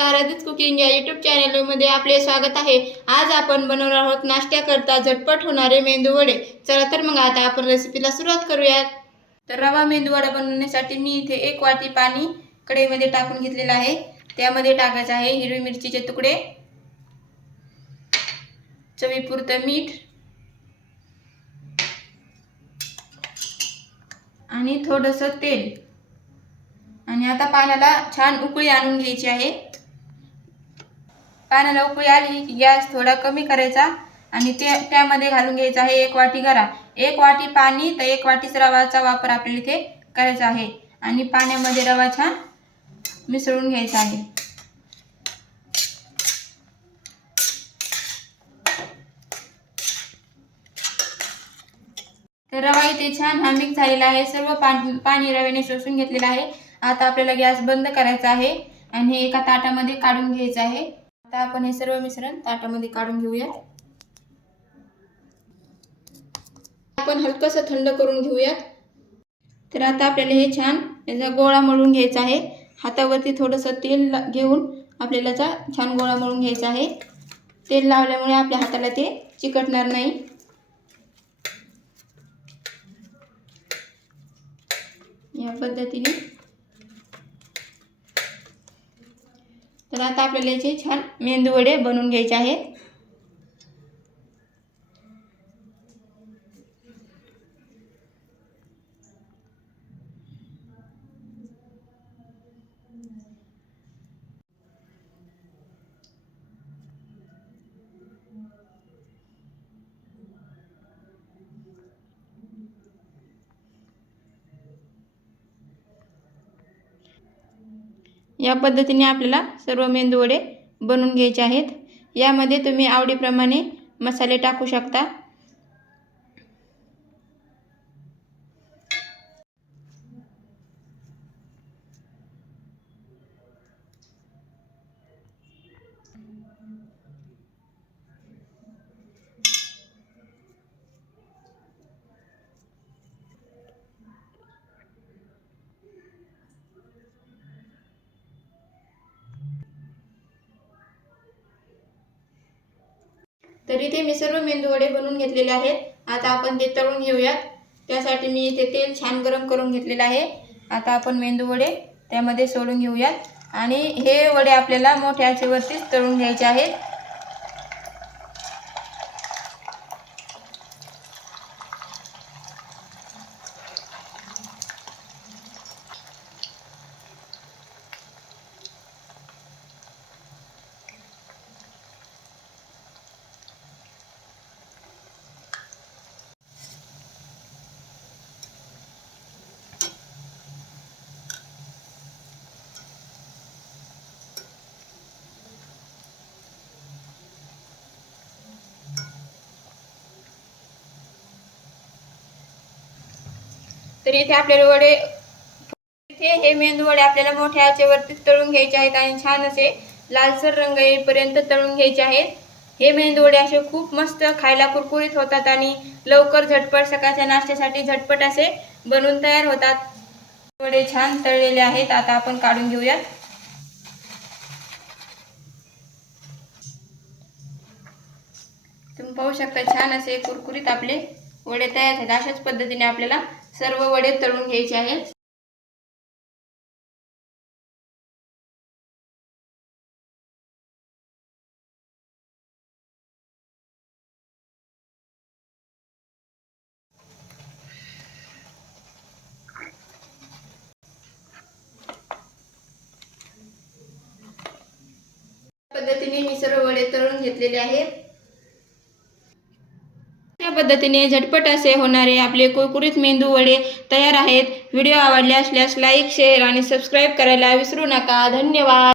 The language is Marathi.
नमस्कार, आदित्य कुकिंग या यूट्यूब चॅनलमध्ये आपले स्वागत आहे। आज आपण बनवणार आहोत नाश्त्याकरता झटपट होणारे मेंदू वडे। चला तर मग आता आपण रेसिपीला सुरुवात करूयात। तर रवा मेंदू वडा बनवण्यासाठी मी इथे 1 वाटी पाणी कढईमध्ये टाकून घेतलेले आहे। त्यामध्ये टाकायचे आहे हिरवी मिरचीचे तुकडे, चवीपुरतं मीठ आणि थोडंसं तेल। आणि आता पाण्याला छान उकळी आणून घ्यायची आहे। पाण्याला उकळी आली की गॅस थोडा कमी करायचा आणि त्यामध्ये घालून घ्यायचा आहे 1 वाटी गरा। 1 वाटी पाणी तर 1 वाटीच रवाचा वापर आपल्याला इथे करायचा आहे आणि पाण्यामध्ये रवा छान मिसळून घ्यायचा आहे। तर रवा इथे छान मिक्स झालेला आहे। सर्व पाणी रव्याने शोषून घेतलेलं आहे। आता आपल्याला गॅस बंद करायचा आहे आणि हे एका ताटामध्ये काढून घ्यायचे आहे। आता आपण हे सर्व मिश्रण ताटामध्ये काढून घेऊया। आपण हलकसं थंड करून घेऊया। तर आता आपल्याला हे छान याचा गोळा मळून घ्यायचा आहे। हातावरती थोडंसं तेल घेऊन आपल्याला छान गोळा मळून घ्यायचा आहे। तेल लावल्यामुळे आपल्या हाताला ते चिकटणार नाही। या पद्धतीने। तर आता आपल्याला याचे छान मेंदू वडे बनवून घ्यायचे आहेत। या पद्धतीने आपल्याला सर्व मेंदू वडे बनवून घ्यायचे आहेत। यामध्ये तुम्ही आवडीप्रमाणे मसाले टाकू शकता। तर इथे मी सर्व मेंदू वडे बनवून घेतलेले आहेत। आता आपण ते तळून घेऊयात। त्यासाठी मी इथे तेल छान गरम करून घेतलेले आहे। आता आपण मेंदू वडे त्यामध्ये सोडून घेऊयात आणि हे वडे आपल्याला मोठ्या आचेवरतीच तळून घ्यायचे आहेत। तर इथे आपल्याला वडे हे मेंदू वडे आपल्याला मोठ्या आचेवरती तळून घ्यायचे आहेत आणि छान असे लालसर रंग येईपर्यंत तळून घ्यायचे आहेत। हे मेंदू वडे असे खूप मस्त खायला कुरकुरीत होतात आणि लवकर झटपट सकाळच्या नाश्त्यासाठी झटपट असे बनवून तयार होतात। वडे छान तळलेले आहेत। आता आपण काढून घेऊया। तुम्ही पाहू शकता छान असे कुरकुरीत आपले वडे तयार झाले। अशाच पद्धतीने आपल्याला सर्व वडे तळून घ्यायचे आहेत। पद्धतीने मी सर्व वडे तळून घेतलेले आहेत। या पद्धतीने झटपट असे होणारे आपले कुरकुरीत मेंदू वडे तयार आहेत। व्हिडिओ आवडले असल्यास लाईक, शेअर आणि सबस्क्राइब करायला विसरू नका। धन्यवाद।